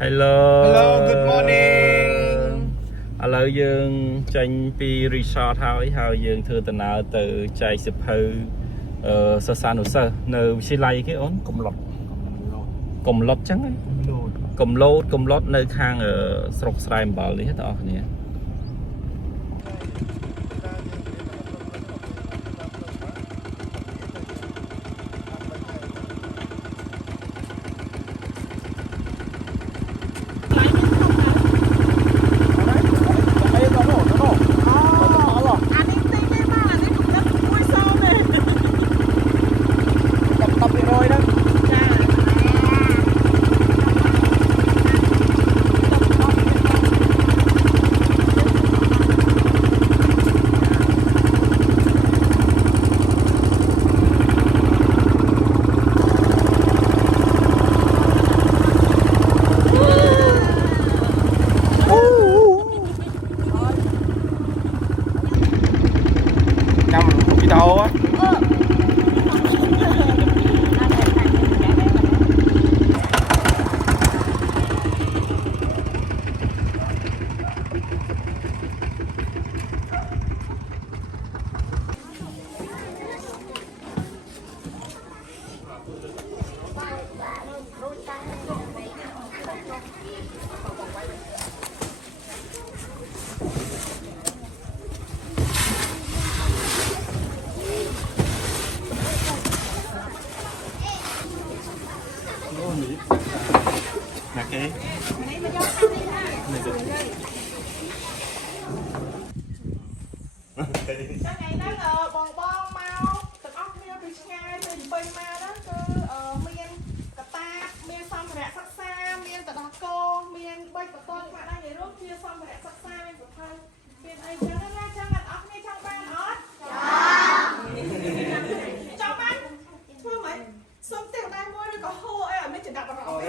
Hello Hello good morning ឥឡូវយើងចេញពី resort ហើយយើងធ្វើដំណើរទៅចែកសិភៅសិស្សានុសិស្សនៅវិទ្យាល័យគេអូនកំឡុតចឹងកំឡុតនៅខាងស្រុកស្រែអំបិលនេះបងប្អូនគ្នាណាគេបងមកទាំងអស់គ្នាពីឆ្ងាយទៅពេញមកហ្នឹងគឺមានកតាមានសម្ភារៈសិក្សាមានតដោះគោមានបិចបតនខ្លះដែរនិយាយរួមជាសម្ភារៈសិក្សាមានប្រភេទមានអីចឹងណាចឹងអ្នកអស់គ្នាចង់បានអត់ចង់បានធ្វើម៉េចសុំទេវតាមួយឬក៏ហូអីឲ្យមានចំណាប់អារម្មណ៍ទេ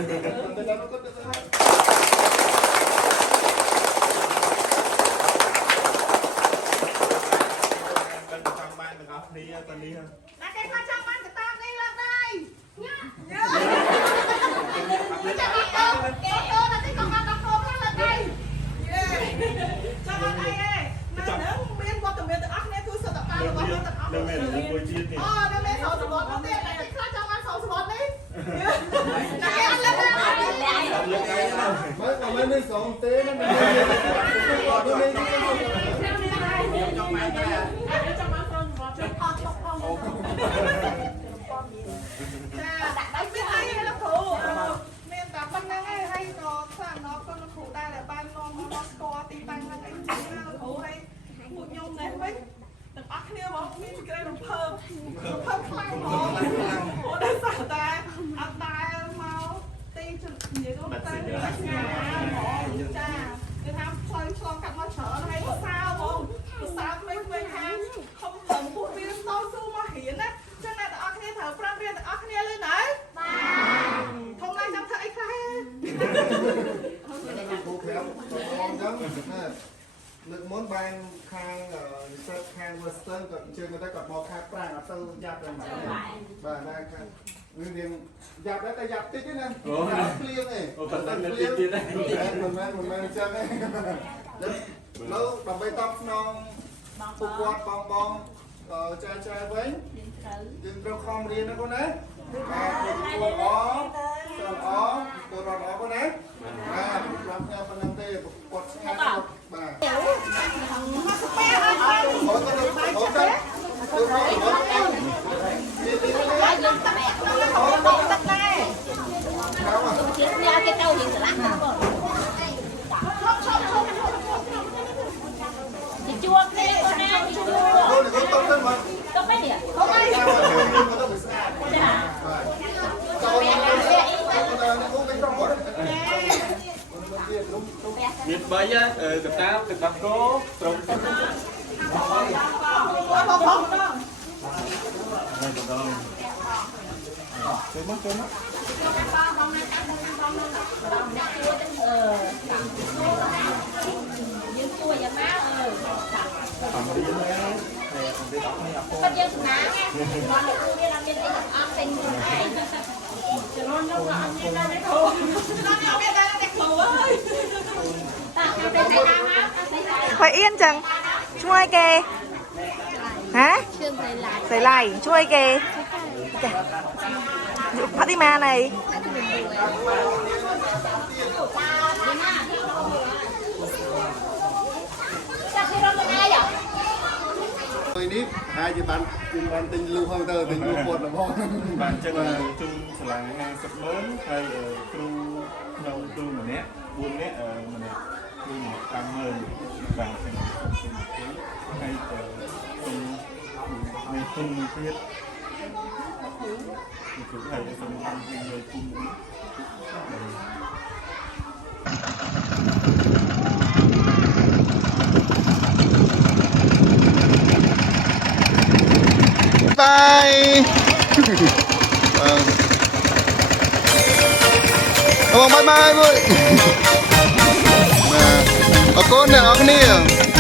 ណាគេថាចង់បានកតានេះឡើងដែរញ៉ាចាំមកទៅគេទៅណាទីក៏បានដល់គោខ្លះឡើងដែរចាំអត់អីទេនៅនឹងមានវត្តមានទាំងអស់គ្នាគឺសុទ្ធតែរបស់ទាំងអស់គ្នានៅមានសោសវត្តទេតែខ្លះចង់បានសោសវត្តនេះណាគេអត់លើកទេមិននេះសងទេណាមិនចង់បានដែរចង់បានសោសវត្តចង់អត់ទុកផងចាដាក់ដៃពីអីលោកគ្រូមានតែប៉ុណ្្នឹងឯងហើយក៏សាកណោក៏លោកគ្រូដែរដែលបាននាំមកស្គាល់ទីតាំងហ្នឹងអីចឹងណាលោកគ្រូហើយពួកខ្ញុំនេះវិញទាំងអស់គ្នាមកមានសេចក្តីរំភើបខ្លាំងហ្មងអូដោយសារតែអត់ដែលមកទីជិតនិយាយទៅតែឆ្ងាយហ្មងចាគឺថាផ្លូវឆ្លងកាត់មកច្រើនហើយភាសាហ្មងភាសាវិញថាខំប្រឹងពួកវាតស៊ូមករៀនណាចឹងអ្នកទាំងអស់គ្នាត្រូវប្រាប់រៀនទាំងអស់គ្នាលឺនៅបាទធំឡើងចាំធ្វើអីខ្លះគ្រូប្រាប់បងចឹងណាលើកមុនបានខាងសិស្សខាង Western ក៏អញ្ជើញមកទៅគាត់មកខាងប្រាំងអត់ទៅយ៉ាប់ទៅបាទណាខាងរៀនយ៉ាប់ដែរតែយ៉ាប់តិចទេណាយ៉ាប់ភ្លៀងទេអូប៉ុន្តែតិចទៀតដែរមិនមែនអញ្ចឹងទេនៅដើម្បីតបស្នងពួកគាត់បងចែវិញយើងត្រូវខំរៀនណាកូនណាបាទគួរអរអកូនណាបាទប្រាប់ខ្ញុំប៉ុណ្្នឹងទេគាត់ស្ងាត់បាទជួបនេះកូនណាជួបទៅទៅមក ទៅមិននេះទៅមិនចាមាន3កតាទឹកដោះគោត្រង់ទៅយើងជួយយ៉ាងណាតាមរៀនណា Butយើងណាបងលោកគ្រូមានអត់មានអីទាំងអស់ពេញ Khởi yên chẳngช่วยแกฮะใส่ไหล่ช่วยแกพัติมาไหน Tôi ní hai chị bạn tình lưu không tờ tình lưu một là không បានចឹងជុំឆ្លាងថ្ងៃសឹកមើលហើយគ្រូខ្ញុំគ្រូម្នាក់4នាក់ម្នាក់គ្រូម្នាក់50000បាទចឹងហើយជុំមានគុំមួយទៀតគ្រូហើយសូមតាមពីលើគុំ Bye. Bye bye. Cô nè,